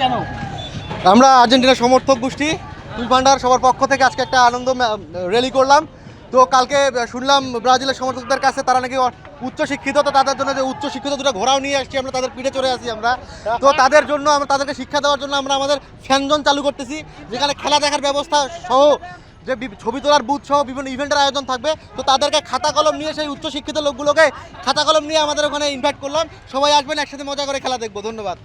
কেন? আমরা আর্জেন্টিনা সমর্থক গোষ্ঠী তুই ভান্ডার সবার পক্ষ থেকে আজকে একটা আনন্দ র্যালি করলাম। তো কালকে শুনলাম ব্রাজিলের সমর্থকদের কাছে তারা নাকি উচ্চ শিক্ষিত, তো তাদের জন্য যে উচ্চ শিক্ষিত দুটো ঘোড়াও নিয়ে আসছি আমরা, তাদের পিঠে চড়ে আছি আমরা। তো তাদের জন্য আমরা তাদেরকে শিক্ষা দেওয়ার জন্য আমরা আমাদের ফ্যানজন চালু করতেছি, যেখানে খেলা দেখার ব্যবস্থা সহ যে ছবি তোলার বুথ সহ বিভিন্ন ইভেন্টের আয়োজন থাকবে। তো তাদেরকে খাতা কলম নিয়ে, সেই উচ্চ শিক্ষিত লোকগুলোকে খাতা কলম নিয়ে আমাদের ওখানে ইনভাইট করলাম। সবাই আসবেন, একসাথে মজা করে খেলা দেখবো। ধন্যবাদ।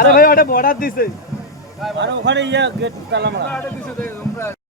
আরে ভাই ওটা বর্ডার দিছে, আর ওখানে গেট তালা মারা।